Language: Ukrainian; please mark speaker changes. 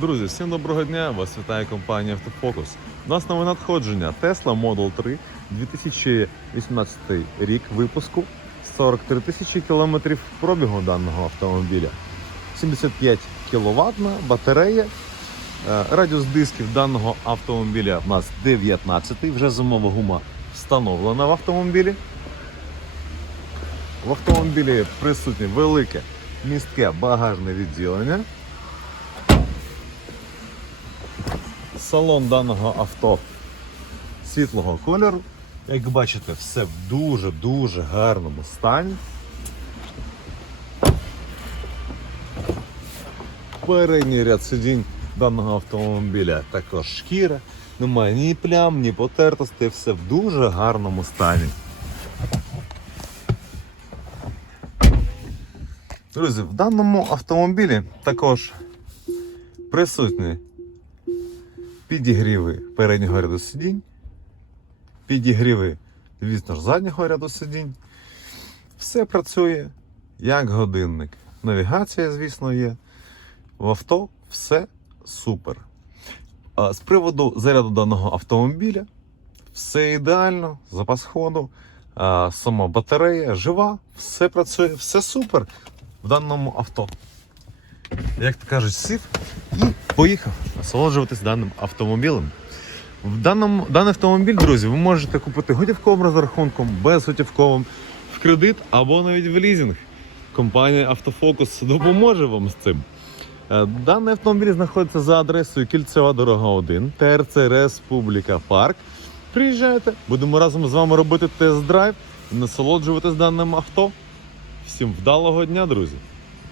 Speaker 1: Друзі, всім доброго дня! Вас вітає компанія Автофокус. У нас нове надходження Tesla Model 3 2018 рік випуску 43 тисячі кілометрів пробігу даного автомобіля. 75 кВт батарея. Е, Радіус дисків даного автомобіля в нас 19, вже зимова гума встановлена в автомобілі. В автомобілі присутнє велике містке багажне відділення. Салон даного авто світлого кольору. Як бачите, все в дуже-дуже гарному стані. Передній ряд сидінь даного автомобіля також шкіра. Немає ні плям, ні потертостей, все в дуже гарному стані. Друзі, в даному автомобілі також присутні підігріви переднього ряду сидінь, підігріви, звісно ж, заднього ряду сидінь. Все працює як годинник. Навігація, звісно, є. В авто все супер. А з приводу заряду даного автомобіля, все ідеально, запас ходу, а, сама батарея жива, все працює, все супер в даному авто. Як то кажуть, сів і поїхав насолоджуватись даним автомобілем. В даному, даний автомобіль, друзі, ви можете купити готівковим розрахунком, безготівковим, в кредит або навіть в лізинг. Компанія Автофокус допоможе вам з цим. Е, Даний автомобіль знаходиться за адресою Кільцева дорога 1, ТРЦ Республіка Парк. Приїжджайте, будемо разом з вами робити тест-драйв насолоджуватись даним авто. Всім вдалого дня, друзі!